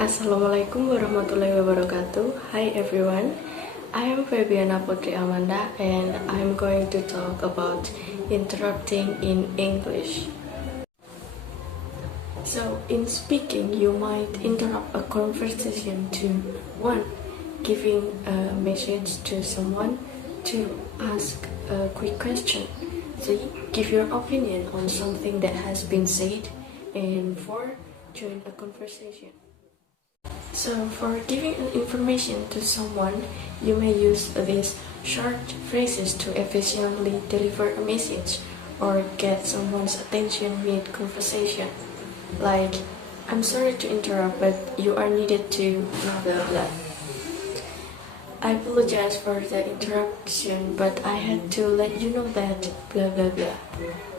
Assalamualaikum warahmatullahi wabarakatuh. Hi everyone, I am Vebyana Putri and I'm going to talk about interrupting in English. So in speaking, you might interrupt a conversation to 1. Giving a message to someone, 2. Ask a quick question, 3. Give your opinion on something that has been said, and 4. Join a conversation. So for giving an information to someone, you may use these short phrases to efficiently deliver a message or get someone's attention mid-conversation. Like, I'm sorry to interrupt, but you are needed to blah blah blah. I apologize for the interruption, but I had to let you know that blah blah blah.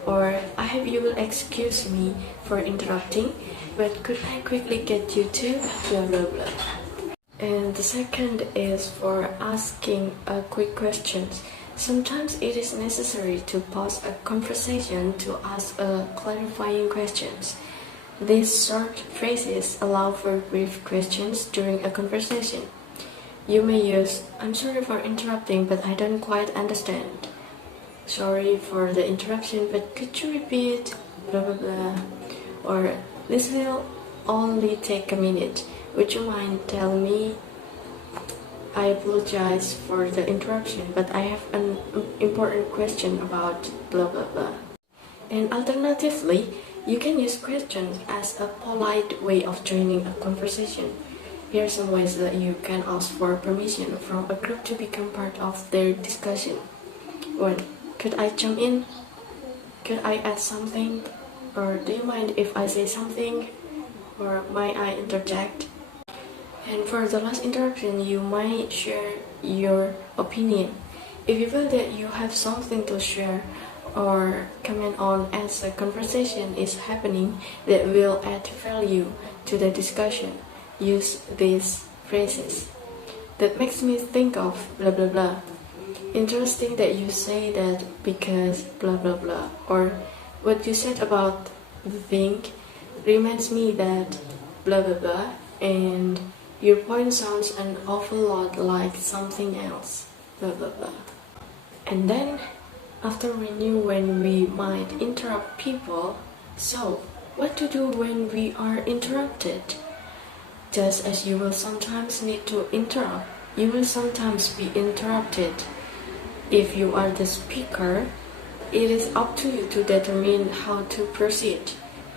Or, I hope you will excuse me for interrupting, but could I quickly get you to blah blah blah. And the second is for asking a quick questions. Sometimes it is necessary to pause a conversation to ask a clarifying questions. These short phrases allow for brief questions during a conversation. You may use, I'm sorry for interrupting, but I don't quite understand. Sorry for the interruption, but could you repeat blah blah blah. Or, this will only take a minute. Would you mind telling me? I apologize for the interruption, but I have an important question about blah blah blah. And alternatively, you can use questions as a polite way of joining a conversation. Here are some ways that you can ask for permission from a group to become part of their discussion. 1. Could I jump in? Could I add something? Or do you mind if I say something? Or might I interject? And for the last interruption, you might share your opinion. If you feel that you have something to share or comment on as a conversation is happening that will add value to the discussion, use these phrases. That makes me think of blah blah blah. Interesting that you say that because blah blah blah. Or what you said about the thing reminds me that blah blah blah, and your point sounds an awful lot like something else, blah blah blah. And then, after we knew when we might interrupt people, so what to do when we are interrupted? Just as you will sometimes need to interrupt, you will sometimes be interrupted. If you are the speaker, it is up to you to determine how to proceed.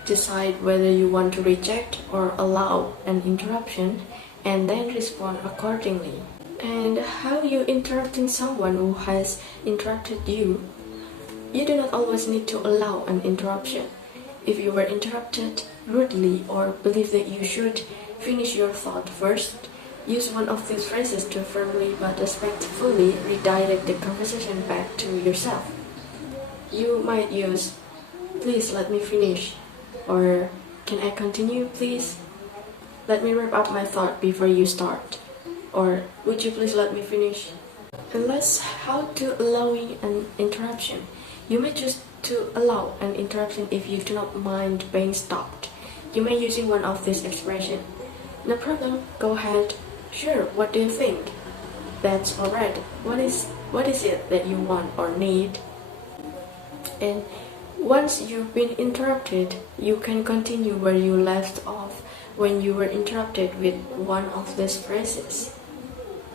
Decide whether you want to reject or allow an interruption, and then respond accordingly. And how you interrupting someone who has interrupted you? You do not always need to allow an interruption. If you were interrupted rudely or believe that you should finish your thought first, use one of these phrases to firmly but respectfully redirect the conversation back to yourself. You might use, please let me finish, or can I continue please? Let me wrap up my thought before you start, or would you please let me finish? Unless how to allowing an interruption. You may choose to allow an interruption if you do not mind being stopped. You may using one of these expressions. No problem, go ahead. Sure, what do you think? That's alright. What is it that you want or need? And once you've been interrupted, you can continue where you left off when you were interrupted with one of these phrases.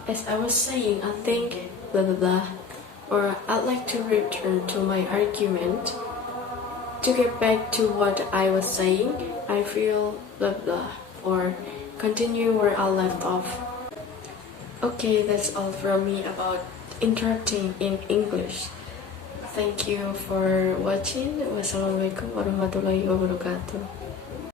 As I was saying, I think blah blah blah, or I'd like to return to my argument. To get back to what I was saying, I feel blah blah, or continue where I left off. Okay, that's all from me about interrupting in English. Thank you for watching. Wassalamualaikum warahmatullahi wabarakatuh.